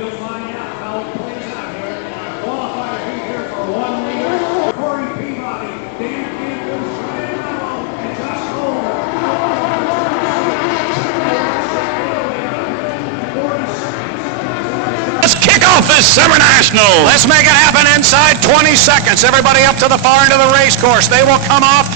We'll find out how it plays out here. Qualifier here for 1 meter. Corey Peabody, Dan Campbell, Ryan Mallow, and Josh Holder. Let's kick off this Summer National. Let's make it happen inside 20 seconds. Everybody up to the far end of the race course. They will come off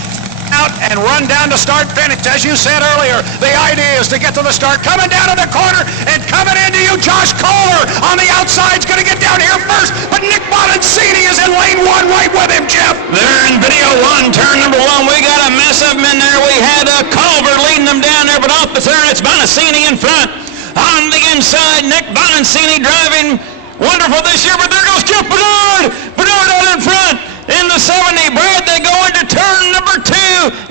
out and run down to start finish. As you said earlier, the idea is to get to the start. Coming down to the corner and coming into you, Josh Kohler on the outside is going to get down here first, but Nick Bonancini is in lane 1 right with him, Jeff. They're in video 1, turn number 1. We got a mess of them in there. We had Culver leading them down there, but off the turn, it's Bonancini in front. On the inside, Nick Bonancini driving wonderful this year, but there goes Jeff Bernard. Bernard out in front. In the 70, Brad, they go into turn number 2,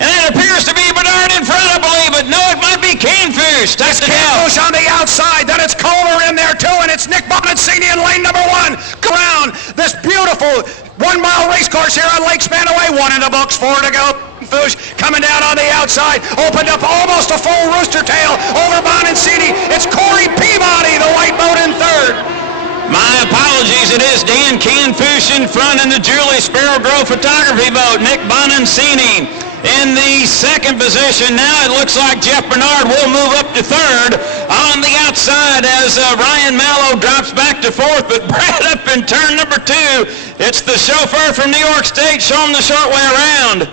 and it appears to be Bernard in front, I believe, but no, it might be Canfoosh. That's Canfoosh on the outside, then it's Kohler in there too, and it's Nick Bonancini in lane number 1. Go around this beautiful 1-mile race course here on Lake Spanaway. 1 in the books, 4 to go. Canfoosh coming down on the outside, opened up almost a full rooster tail over Bonancini. It's Corey Peabody, the white boat in 3rd. My apologies, it is Dan Canfoosh in front in the Julie Sparrow Grove photography boat. Nick Bonancini in the 2nd position. Now it looks like Jeff Bernard will move up to 3rd on the outside as Ryan Mallow drops back to 4th, but Brad up in turn number 2. It's the chauffeur from New York State showing the short way around.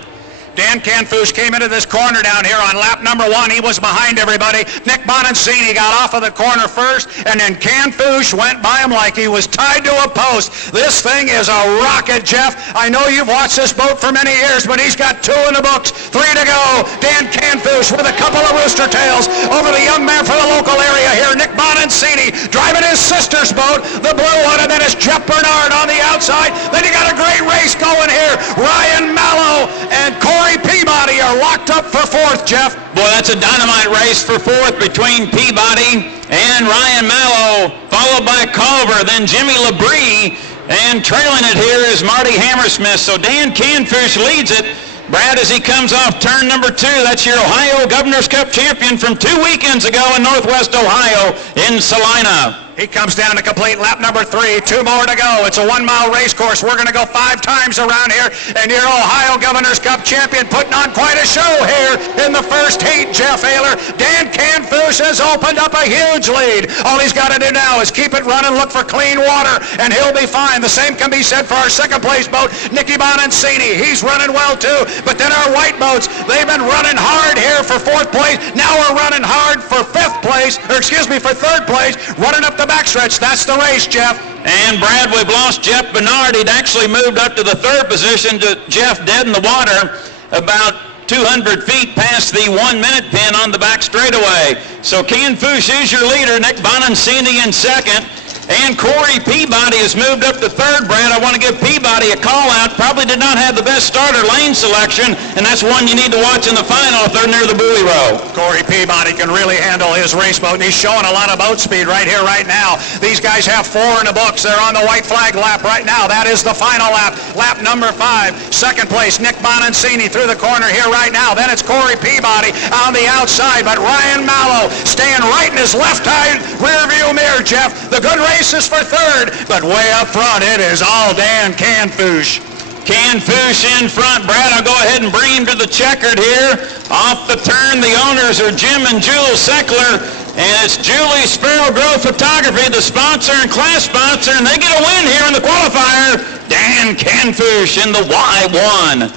Dan Canfoosh came into this corner down here on lap number 1. He was behind everybody. Nick Bonancini got off of the corner first, and then Canfoosh went by him like he was tied to a post. This thing is a rocket, Jeff. I know you've watched this boat for many years, but he's got 2 in the books, 3 to go. Dan Canfoosh with a couple of rooster tails over the young man from the local area here, Nick Bonancini, driving his sister's boat, the blue one, and then it's Jeff Bernard on the outside. Then you got a great race going here. Ryan Mallow and Corey Peabody are locked up for 4th, Jeff. Boy, that's a dynamite race for 4th between Peabody and Ryan Mallow, followed by Culver, then Jimmy Labrie, and trailing it here is Marty Hammersmith. So Dan Canfoosh leads it. Brad, as he comes off turn number 2, that's your Ohio Governor's Cup champion from 2 weekends ago in Northwest Ohio in Salina. He comes down to complete lap number 3. 2 more to go. It's a 1-mile race course. We're going to go 5 times around here. And your Ohio Governor's Cup champion putting on quite a show here in the first heat, Jeff Ayler. Dan Canfoosh has opened up a huge lead. All he's got to do now is keep it running, look for clean water, and he'll be fine. The same can be said for our 2nd place boat, Nicky Bonancini. He's running well too. But then our white boats, they've been running hard here for 4th place. Now we're running hard for 5th place, or excuse me, for 3rd place, running up the backstretch. That's the race, Jeff. And Brad, we've lost Jeff Bernard. He'd actually moved up to the 3rd position to Jeff dead in the water about 200 feet past the 1-minute pin on the back straightaway. So Canfoosh is your leader, Nick Bonancini in 2nd. And Corey Peabody has moved up to 3rd, Brad. I want to give Peabody a call out. Probably did not have the best starter lane selection, and that's one you need to watch in the final if they're near the buoy row. Corey Peabody can really handle his race boat, and he's showing a lot of boat speed right here, right now. These guys have 4 in the books. They're on the white flag lap right now. That is the final lap, lap number 5. 2nd place, Nick Bonancini through the corner here right now. Then it's Corey Peabody on the outside, but Ryan Mallow staying right in his left side rear view mirror, Jeff. The good race is for 3rd, but way up front, it is all Dan Canfoosh. Canfoosh in front. Brad, I'll go ahead and bring him to the checkered here. Off the turn, the owners are Jim and Jules Seckler, and it's Julie Sparrow Grove Photography, the sponsor and class sponsor, and they get a win here in the qualifier. Dan Canfoosh in the Y1.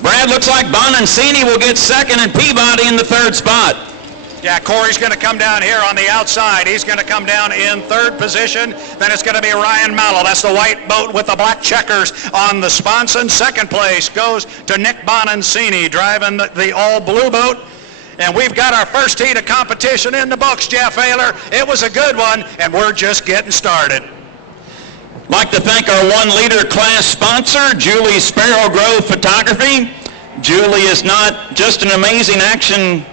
Brad, looks like Bonancini will get 2nd and Peabody in the 3rd spot. Yeah, Corey's going to come down here on the outside. He's going to come down in 3rd position. Then it's going to be Ryan Mallow. That's the white boat with the black checkers on the sponson. 2nd place goes to Nick Bonancini driving the all-blue boat. And we've got our first heat of competition in the books, Jeff Ayler. It was a good one, and we're just getting started. I'd like to thank our 1-liter class sponsor, Julie Sparrow Grove Photography. Julie is not just an amazing action photographer.